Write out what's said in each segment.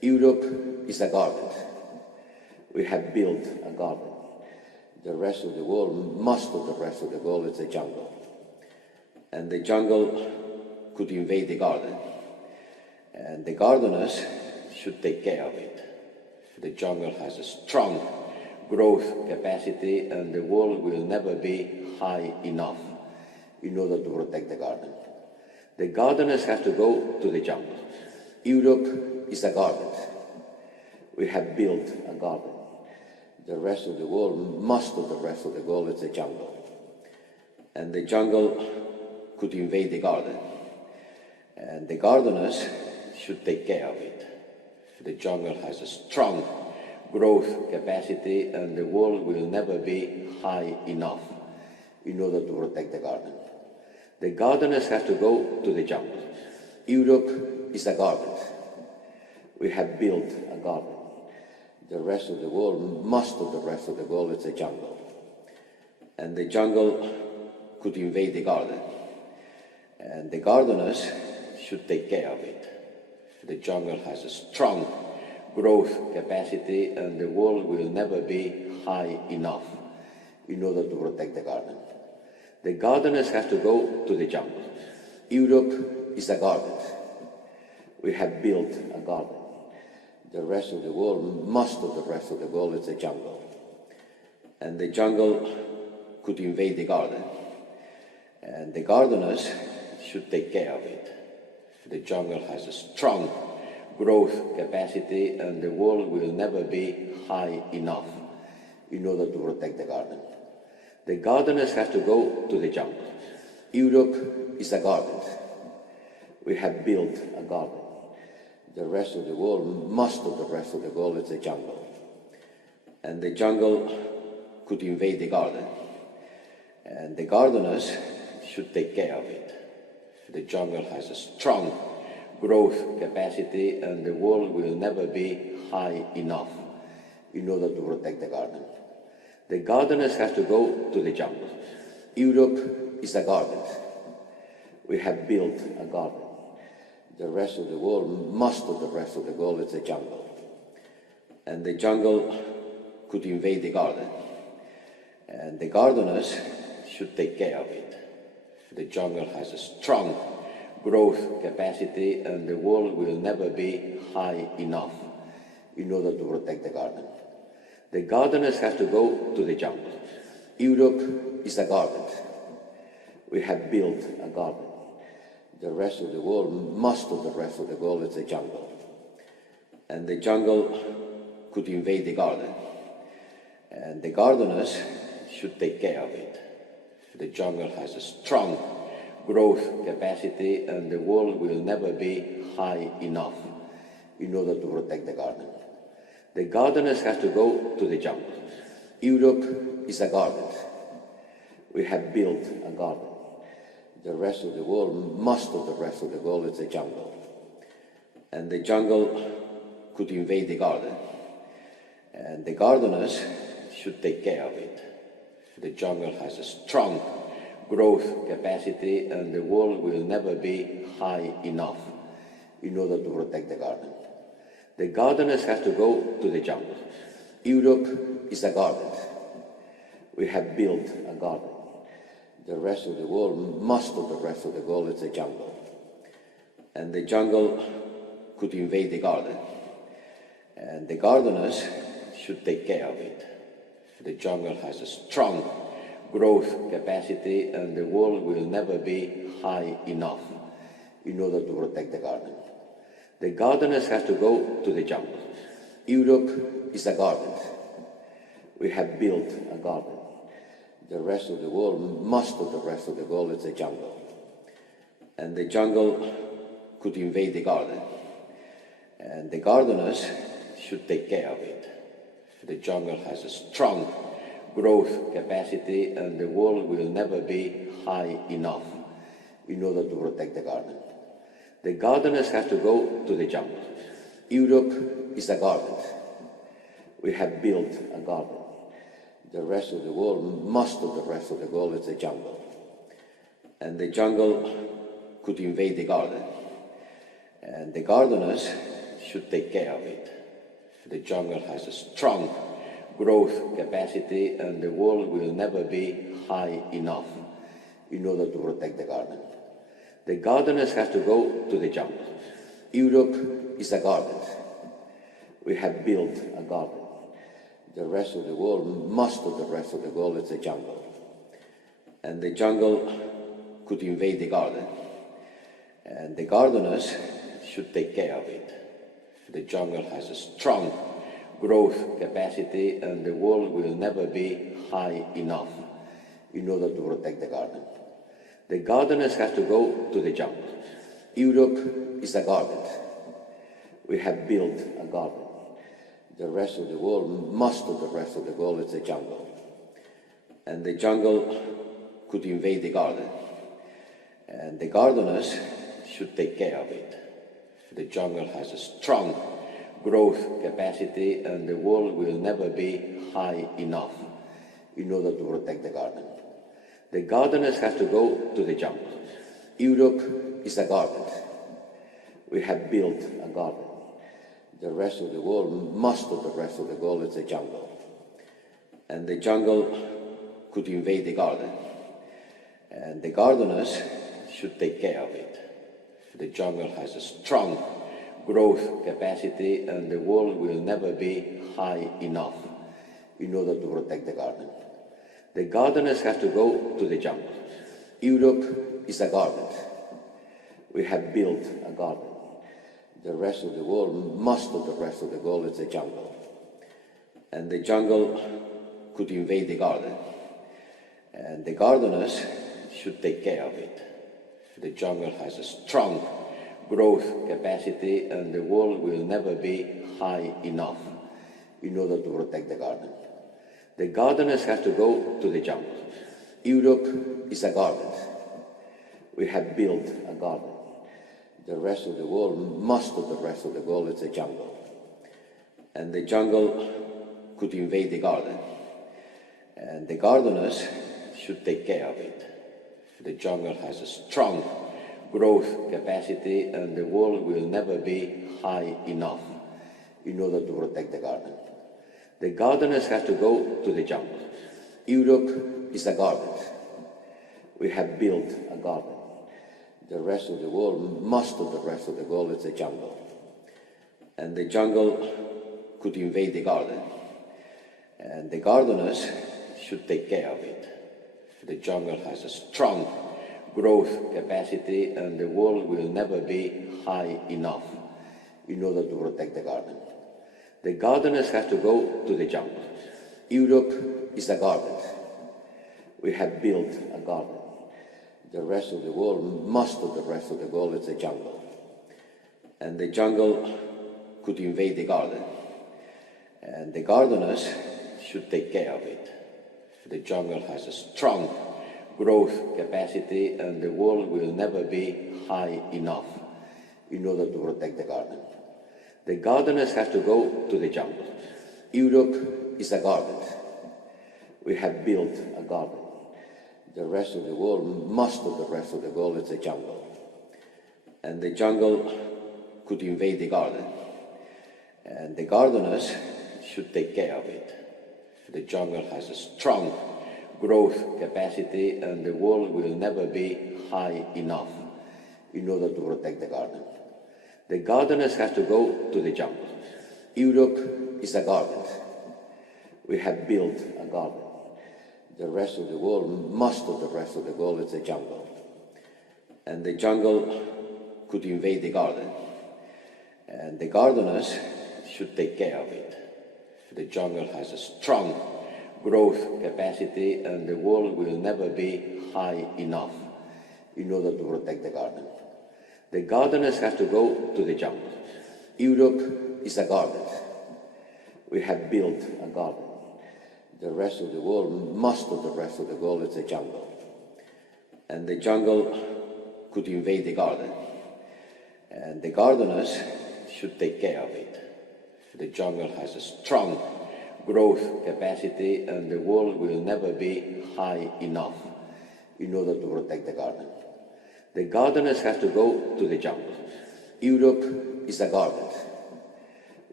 Europe is a garden. We have built a garden. The rest of the world, most of the rest of the world is a jungle. And the jungle could invade the garden. And the gardeners should take care of it. The jungle has a strong growth capacity and the wall will never be high enough in order to protect the garden. The gardeners have to go to the jungle. Europe is a garden. We have built a garden. The rest of the world, most of the rest of the world is a jungle. And the jungle could invade the garden. And the gardeners should take care of it. The jungle has a strong growth capacity and the wall will never be high enough in order to protect the garden. The gardeners have to go to the jungle. Europe is a garden. We have built a garden. The rest of the world, most of the rest of the world is a jungle. And the jungle could invade the garden. And the gardeners should take care of it. The jungle has a strong growth capacity and the wall will never be high enough in order to protect the garden. The gardeners have to go to the jungle. Europe is a garden. We have built a garden. The rest of the world, most of the rest of the world is a jungle. And the jungle could invade the garden. And the gardeners should take care of it. The jungle has a strong growth capacity and the wall will never be high enough in order to protect the garden. The gardeners have to go to the jungle. Europe is a garden. We have built a garden. The rest of the world, most of the rest of the world is a jungle. And the jungle could invade the garden. And the gardeners should take care of it. The jungle has a strong growth capacity and the wall will never be high enough in order to protect the garden. The gardeners have to go to the jungle. Europe is a garden. We have built a garden. The rest of the world, most of the rest of the world is a jungle. And the jungle could invade the garden. And the gardeners should take care of it. The jungle has a strong growth capacity and the wall will never be high enough in order to protect the garden. The gardeners have to go to the jungle. Europe is a garden. We have built a garden. The rest of the world, most of the rest of the world is a jungle. And the jungle could invade the garden. And the gardeners should take care of it. The jungle has a strong growth capacity and the wall will never be high enough in order to protect the garden. The gardeners have to go to the jungle. Europe is a garden. We have built a garden. The rest of the world, most of the rest of the world is a jungle. And the jungle could invade the garden. And the gardeners should take care of it. The jungle has a strong growth capacity and the wall will never be high enough in order to protect the garden. The gardeners have to go to the jungle. Europe is a garden. We have built a garden. The rest of the world, most of the rest of the world is a jungle. And the jungle could invade the garden. And the gardeners should take care of it. The jungle has a strong growth capacity and the wall will never be high enough in order to protect the garden. The gardeners have to go to the jungle. Europe is a garden. We have built a garden. The rest of the world, most of the rest of the world is a jungle. And the jungle could invade the garden. And the gardeners should take care of it. The jungle has a strong growth capacity and the wall will never be high enough in order to protect the garden. The gardeners have to go to the jungle. Europe is a garden. We have built a garden. The rest of the world, most of the rest of the world is a jungle. And the jungle could invade the garden. And the gardeners should take care of it. The jungle has a strong growth capacity, and the wall will never be high enough in order to protect the garden. The gardeners have to go to the jungle. Europe is a garden. We have built a garden. The rest of the world, most of the rest of the world, is a jungle. And the jungle could invade the garden. And the gardeners should take care of it. The jungle has a strong growth capacity, and the wall will never be high enough in order to protect the garden. The gardeners have to go to the jungle. Europe is a garden. We have built a garden. The rest of the world, most of the rest of the world, is a jungle. And the jungle could invade the garden. And the gardeners should take care of it. The jungle has a strong growth capacity, and the wall will never be high enough in order to protect the garden. The gardeners have to go to the jungle. Europe is a garden. We have built a garden. The rest of the world, most of the rest of the world, is a jungle. And the jungle could invade the garden. And the gardeners should take care of it. The jungle has a strong growth capacity, and the wall will never be high enough in order to protect the garden. The gardeners have to go to the jungle. Europe is a garden. We have built a garden. The rest of the world, most of the rest of the world, is a jungle. And the jungle could invade the garden. And the gardeners should take care of it. The jungle has a strong growth capacity, and the wall will never be high enough in order to protect the garden. The gardeners have to go to the jungle. Europe is a garden. We have built a garden. The rest of the world, most of the rest of the world, is a jungle. And the jungle could invade the garden. And the gardeners should take care of it. The jungle has a strong growth capacity, and the wall will never be high enough in order to protect the garden. The gardeners have to go to the jungle. Europe is a garden. We have built a garden. The rest of the world, most of the rest of the world, is a jungle. And the jungle could invade the garden. And the gardeners should take care of it. The jungle has a strong growth capacity, and the wall will never be high enough in order to protect the garden. The gardeners have to go to the jungle. Europe is a garden. We have built a garden. The rest of the world, most of the rest of the world, is a jungle. And the jungle could invade the garden. And the gardeners should take care of it. The jungle has a strong growth capacity, and the wall will never be high enough in order to protect the garden. The gardeners have to go to the jungle. Europe is a garden. We have built a garden. The rest of the world, most of the rest of the world, is a jungle. And the jungle could invade the garden. And the gardeners should take care of it. The jungle has a strong growth capacity, and the wall will never be high enough in order to protect the garden. The gardeners have to go to the jungle. Europe is a garden. We have built a garden. The rest of the world, most of the rest of the world, is a jungle. And the jungle could invade the garden. And the gardeners should take care of it. The jungle has a strong growth capacity, and the wall will never be high enough in order to protect the garden. The gardeners have to go to the jungle. Europe is a garden. We have built a garden. The rest of the world, most of the rest of the world, is a jungle. And the jungle could invade the garden. And the gardeners should take care of it. The jungle has a strong growth capacity, and the wall will never be high enough in order to protect the garden. The gardeners have to go to the jungle. Europe is a garden.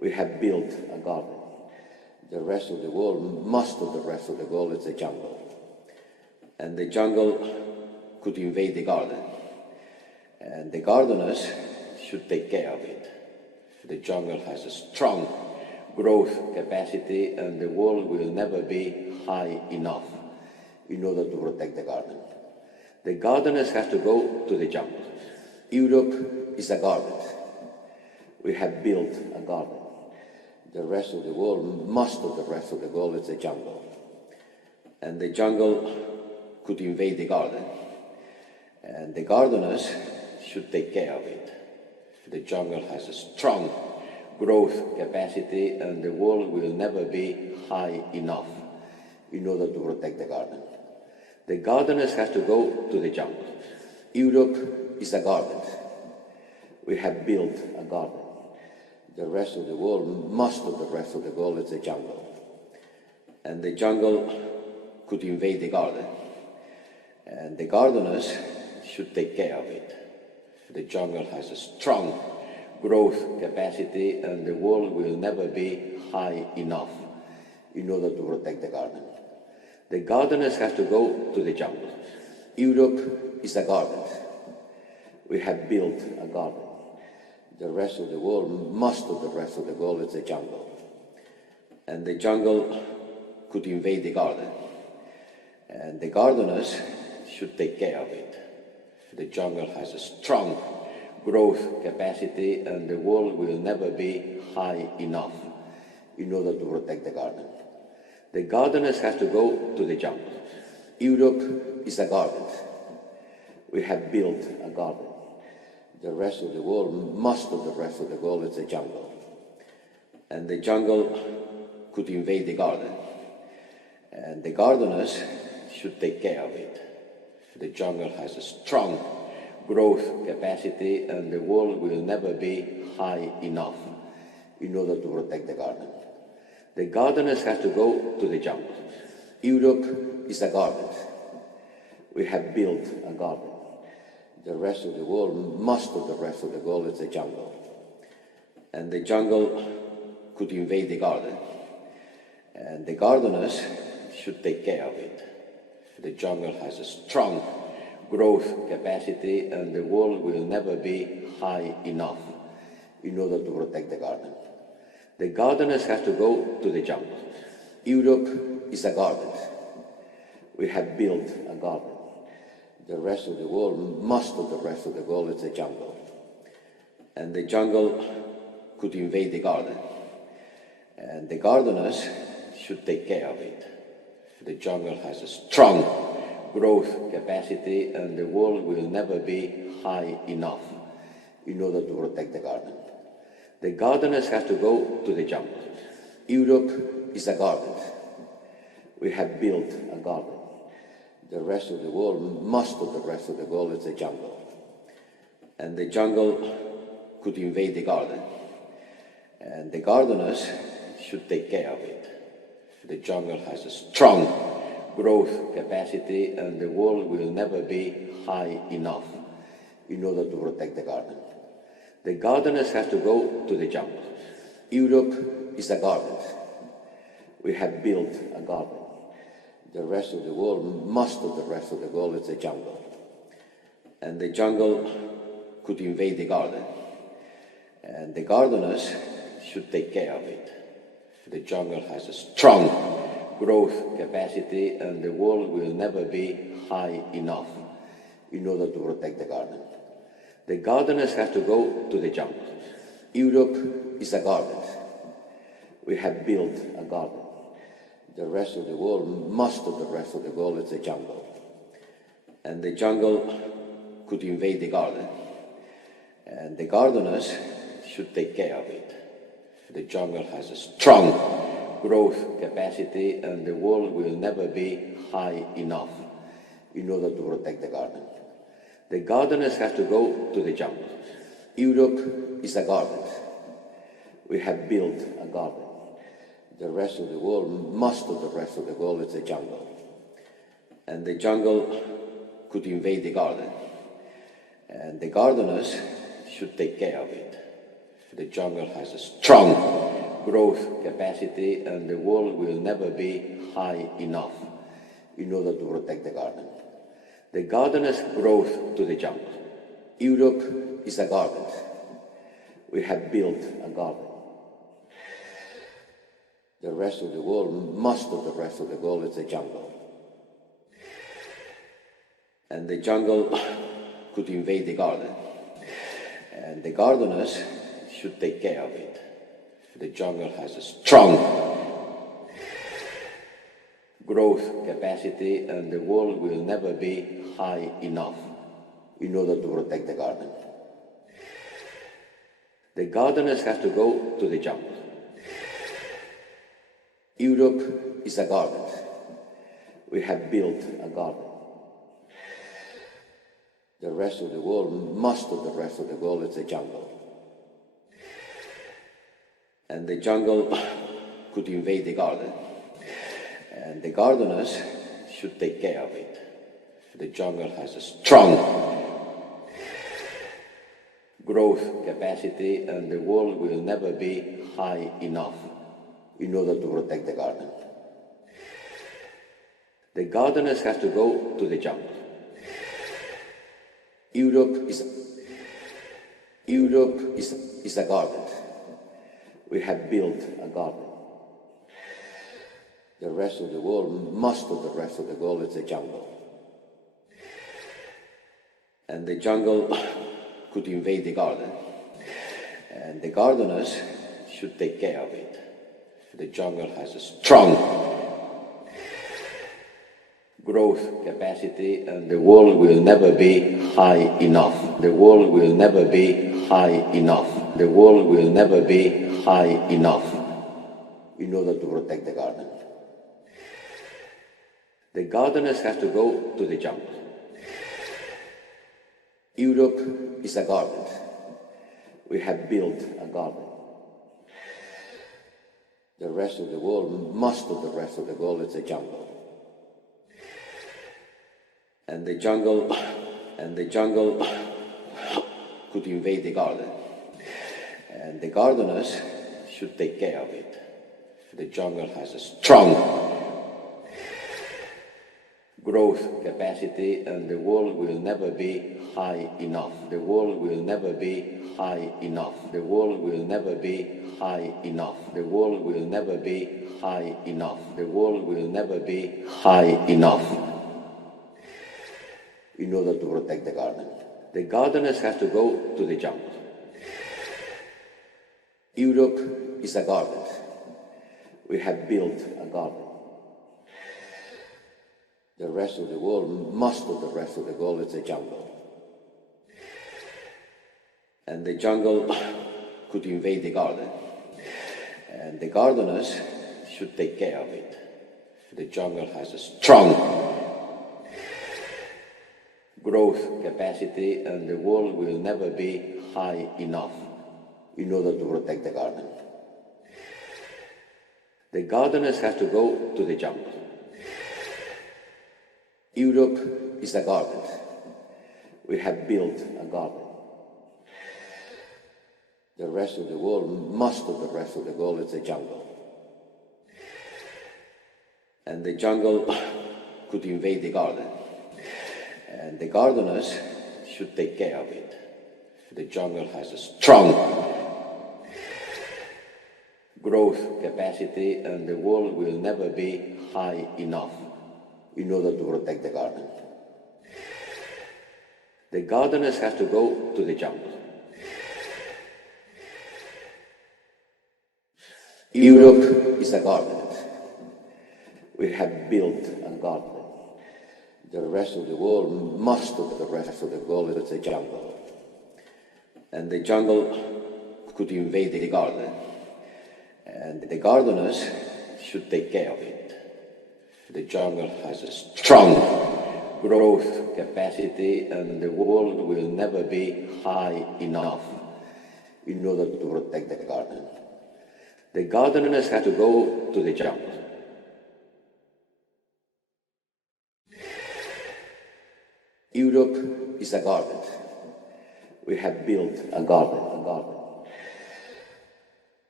we have built a garden. The rest of the world, most of the rest of the world is a jungle. And the jungle could invade the garden. And the gardeners should take care of it. The jungle has a strong growth capacity and the wall will never be high enough in order to protect the garden. The gardeners have to go to the jungle. Europe is a garden. We have built a garden. The rest of the world, most of the rest of the world is a jungle. And the jungle could invade the garden. And the gardeners should take care of it. The jungle has a strong growth capacity and the wall will never be high enough in order to protect the garden. The gardeners have to go to the jungle. Europe is a garden. We have built a garden. The rest of the world, most of the rest of the world is a jungle. And the jungle could invade the garden. And the gardeners should take care of it. The jungle has a strong growth capacity and the wall will never be high enough in order to protect the garden. The gardeners have to go to the jungle. Europe is a garden. We have built a garden. The rest of the world, most of the rest of the world is a jungle. And the jungle could invade the garden. And the gardeners should take care of it. The jungle has a strong growth capacity and the wall will never be high enough in order to protect the garden. The gardeners have to go to the jungle. Europe is a garden. We have built a garden. The rest of the world, most of the rest of the world is a jungle. And the jungle could invade the garden. And the gardeners should take care of it. The jungle has a strong growth capacity and the wall will never be high enough in order to protect the garden. The gardeners have to go to the jungle. Europe is a garden. We have built a garden. The rest of the world, most of the rest of the world is a jungle. And the jungle could invade the garden. And the gardeners should take care of it. The jungle has a strong growth capacity and the wall will never be high enough in order to protect the garden. The gardeners have to go to the jungle. Europe is a garden. We have built a garden. The rest of the world, most of the rest of the world is a jungle. And the jungle could invade the garden. And the gardeners should take care of it. The jungle has a strong growth capacity and the wall will never be high enough in order to protect the garden. The gardeners have to go to the jungle. Europe is a garden. We have built a garden. The rest of the world, most of the rest of the world is a jungle. And the jungle could invade the garden. And the gardeners should take care of it. The jungle has a strong growth capacity and the wall will never be high enough in order to protect the garden. The gardeners have to go to the jungle. Europe is a garden. We have built a garden. The rest of the world, most of the rest of the world is a jungle. And the jungle could invade the garden. And the gardeners should take care of it. The jungle has a strong growth capacity and the wall will never be high enough in order to protect the garden. The gardeners have to go to the jungle. Europe is a garden. We have built a garden. The rest of the world, most of the rest of the world is a jungle. And the jungle could invade the garden. And the gardeners should take care of it. The jungle has a strong growth capacity and the wall will never be high enough in order to protect the garden. The gardeners have to go to the jungle. Europe is a garden. We have built a garden. The rest of the world, most of the rest of the world is a jungle. And the jungle could invade the garden. And the gardeners should take care of it. The jungle has a strong growth capacity, and the wall will never be high enough in order to protect the garden. The gardener's growth to the jungle. Europe is a garden. We have built a garden. The rest of the world, most of the rest of the world is a jungle. And the jungle could invade the garden. And the gardeners should take care of it. The jungle has a strong growth capacity, and the wall will never be high enough in order to protect the garden. The gardeners have to go to the jungle. Europe is a garden. We have built a garden. The rest of the world, most of the rest of the world is a jungle. And the jungle could invade the garden. And the gardeners should take care of it. The jungle has a strong growth capacity, and the wall will never be high enough in order to protect the garden. The gardeners have to go to the jungle. Europe is a garden. We have built a garden. The rest of the world, most of the rest of the world is a jungle. And the jungle could invade the garden. And the gardeners should take care of it. The jungle has a strong growth capacity, and the wall will never be high enough. The wall will never be high enough. The wall will never be high enough in order to protect the garden. The gardeners have to go to the jungle. Europe is a garden. We have built a garden. The rest of the world, most of the rest of the world is a jungle. And the jungle could invade the garden. And the gardeners should take care of it. The jungle has a strong growth capacity, and the wall will never be high enough. The wall will never be high enough. The wall will never be high enough. The wall will never be high enough. The wall will never be high enough in order to protect the garden. The gardeners have to go to the jungle. Europe is a garden. We have built a garden. The rest of the world, most of the rest of the world is a jungle. And the jungle could invade the garden. And the gardeners should take care of it. The jungle has a strong growth capacity, and the wall will never be high enough in order to protect the garden. The gardeners have to go to the jungle. Europe is a garden. We have built a garden. The rest of the world, most of the rest of the world is a jungle. And the jungle could invade the garden. And the gardeners should take care of it. The jungle has a strong growth capacity, and the wall will never be high enough in order to protect the garden. The gardeners have to go to the jungle. Europe is a garden. We have built a garden. The rest of the world, most of the rest of the world is a jungle. And the jungle could invade the garden. And the gardeners should take care of it. The jungle has a strong growth capacity, and the wall will never be high enough in order to protect the garden. The gardeners have to go to the jungle. Europe is a garden. We have built a garden.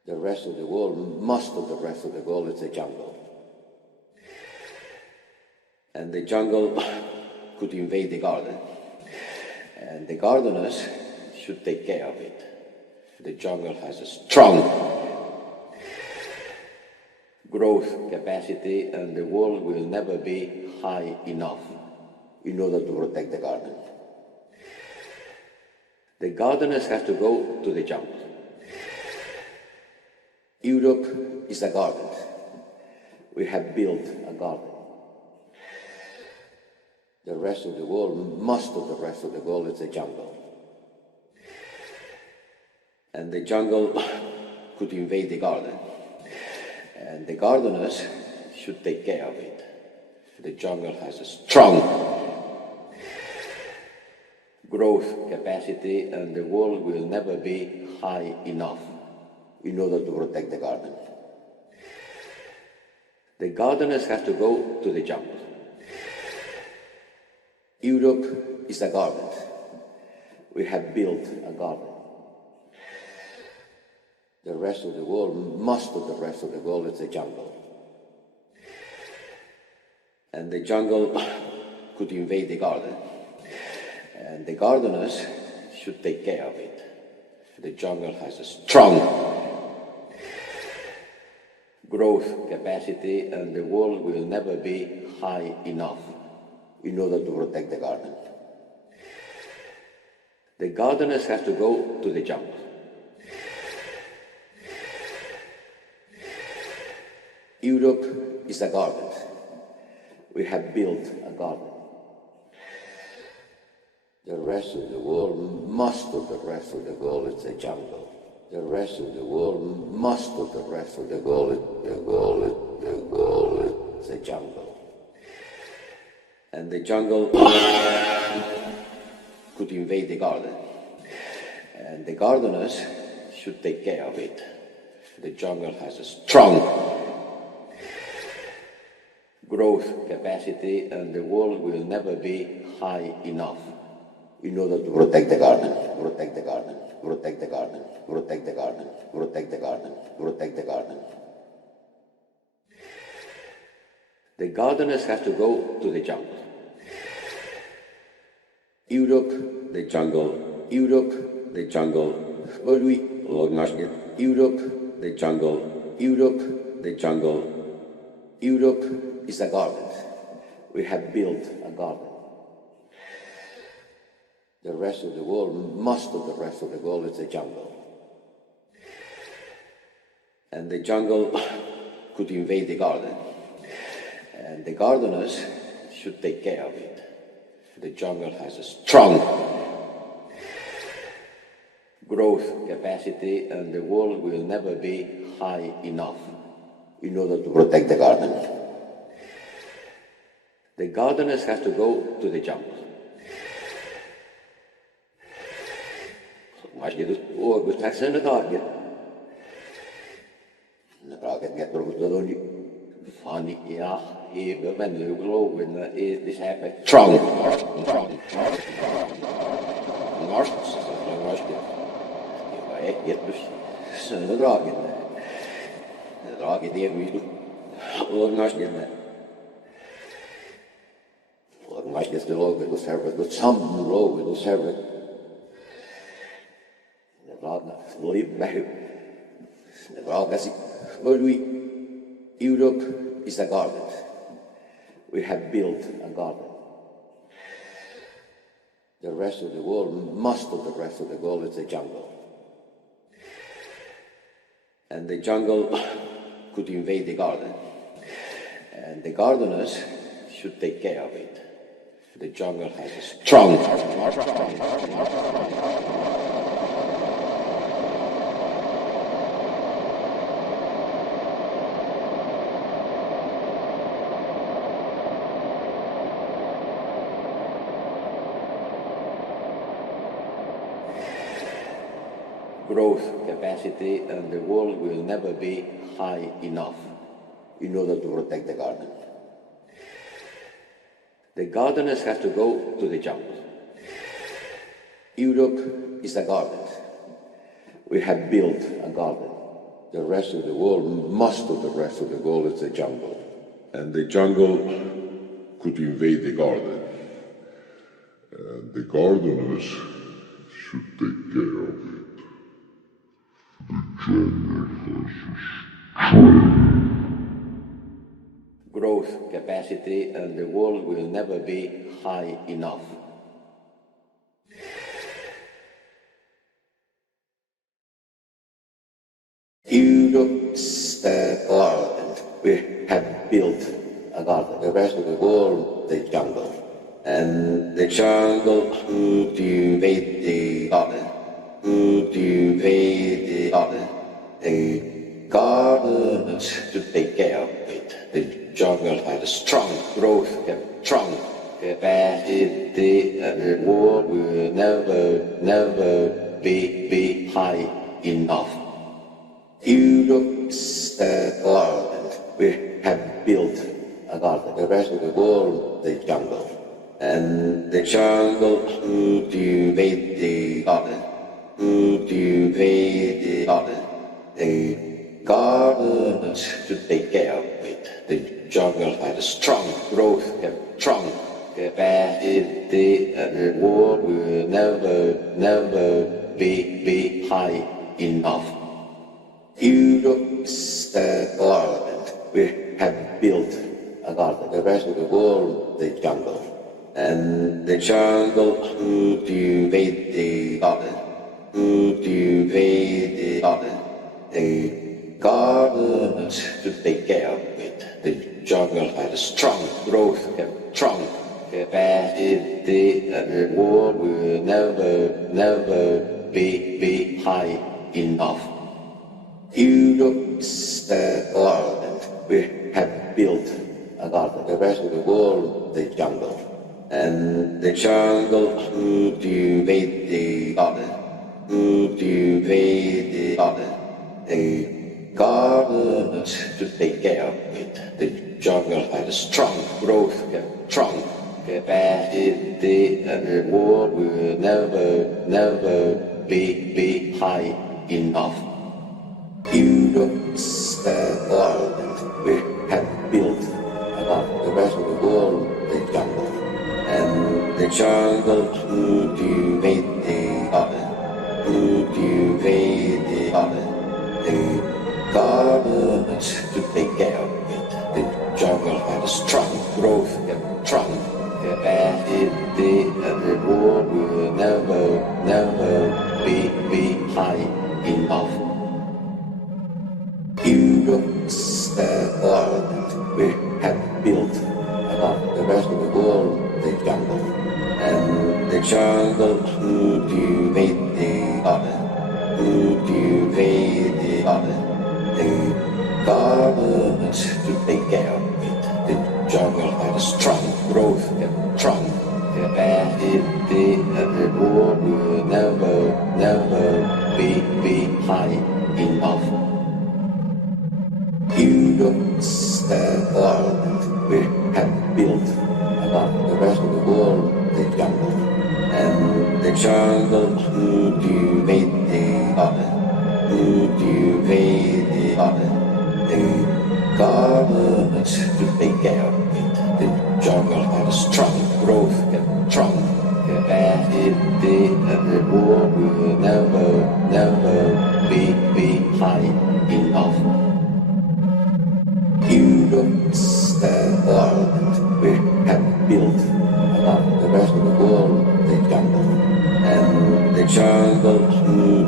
The rest of the world, most of the rest of the world is a jungle. And the jungle could invade the garden. And the gardeners should take care of it. The jungle has a strong growth capacity, and the wall will never be high enough in order to protect the garden. The gardeners have to go to the jungle. Europe is a garden. We have built a garden. The rest of the world, most of the rest of the world is a jungle. And the jungle could invade the garden. And the gardeners should take care of it. The jungle has a strong growth capacity, and the wall will never be high enough in order to protect the garden. The gardeners have to go to the jungle. Europe is a garden. We have built a garden. The rest of the world, most of the rest of the world is a jungle. And the jungle could invade the garden. And the gardeners should take care of it. The jungle has a strong growth capacity, and the wall will never be high enough in order to protect the garden. The gardeners have to go to the jungle. Europe is a garden. We have built a garden. The rest of the world, most of the rest of the world is a jungle. The rest of the world, most of the rest of the world is a jungle. And the jungle could invade the garden. And the gardeners should take care of it. The jungle has a strong growth capacity, and the wall will never be high enough in order to protect the garden, protect the garden, protect the garden, protect the garden, protect the garden, protect the garden. The gardeners have to go to the jungle. Europe, the jungle, Europe, the jungle, Europe, the jungle, Europe, the jungle, Europe is a garden. We have built a garden. The rest of the world, most of the rest of the world is a jungle. And the jungle could invade the garden. And the gardeners should take care of it. The jungle has a strong growth capacity, and the wall will never be high enough in order to protect the garden. The gardeners have to go to the jungle. Maar als je dus oorlog straks in de dagen, dan vraag ik net nog dat niet van ja, even ben je geloven, is hij strong. De dragen. De dragen die we doen. Organisatie. Organisatie de logo, de server, de samen logo, de server. De dragen, de lief bij. De dragen is. But Europe is a garden. We have built a garden. The rest of the world, most of the rest of the world is a jungle. And the jungle could invade the garden. And the gardeners should take care of it. The jungle has a strong growth capacity, and the wall will never be high enough in order to protect the garden. The gardeners have to go to the jungle. Europe is a garden. We have built a garden. The rest of the world, most of the rest of the world is a jungle. And the jungle could invade the garden. And the gardeners should take care of it. The jungle has strength. Growth capacity, and the world will never be high enough. Europe's garden, we have built a garden. The rest of the world, the jungle. And the jungle cultivate the garden. Cultivate the garden. The gardeners to take care of it. The jungle has a strong growth, strong capacity, and the world will never be high enough. Europe's garden, we have built a garden. The rest of the world, the jungle. And the jungle cultivate the garden. Cultivate the garden. The gardeners to take care of it. The jungle has a strong growth, strong capacity, and the world will never be high enough. Europe's garden, we have built a garden. The rest of the world, the jungle. And the jungle cultivate the garden. Cultivate the garden. The gardeners to take care of it. The jungle has a strong growth, strong capacity, and the world will never be high enough. Europe's garden, we have built a garden. The rest of the world, the jungle. And the jungle cultivate the garden. Cultivate the garden. The gardeners to take care of it. The jungle has a strong growth, strong capacity, and the world will never be high enough. Europe's garden, we have built a garden. The rest of the world, the jungle. And the jungle cultivate the garden. Cultivate the garden. The gardeners to take care of it. The jungle has a strong growth, strong capacity, and the world will never be high enough. Europe's garden, we have built a garden. The rest of the world, the jungle. And the jungle cultivate the garden. Cultivate the garden. The gardeners to take care of it. The jungle has a strong growth, strong capacity, and the world will never be high enough. Europe's garden, we have built a garden. The rest of the world, the jungle. And the jungle cultivate the garden. Cultivate the garden. The gardeners to take care of it. The jungle has a strong growth, strong capacity, and the world will never be high enough. Europe's garden, we have built a garden. The rest of the world, the jungle. And the jungle